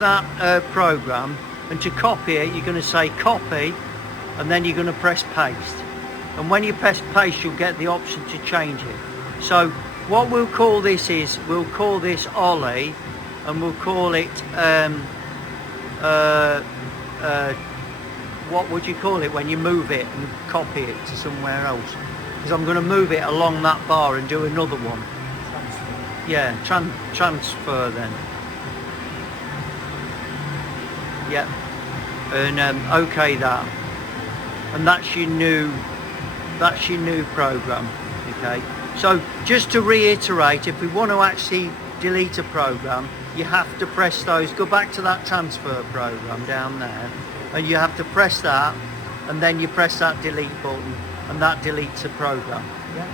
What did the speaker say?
that program, and to copy it you're going to say copy, and then you're going to press paste, and when you press paste you'll get the option to change it. So what we'll call this is, we'll call this Ollie, and we'll call it what would you call it when you move it and copy it to somewhere else? Because I'm going to move it along that bar and do another one. Transfer. Yeah, transfer then. Yep. And okay that. And that's your new program. Okay. So just to reiterate, if we want to actually delete a program, you have to press those, go back to that transfer program down there, and you have to press that, and then you press that delete button, and that deletes the program. Yeah.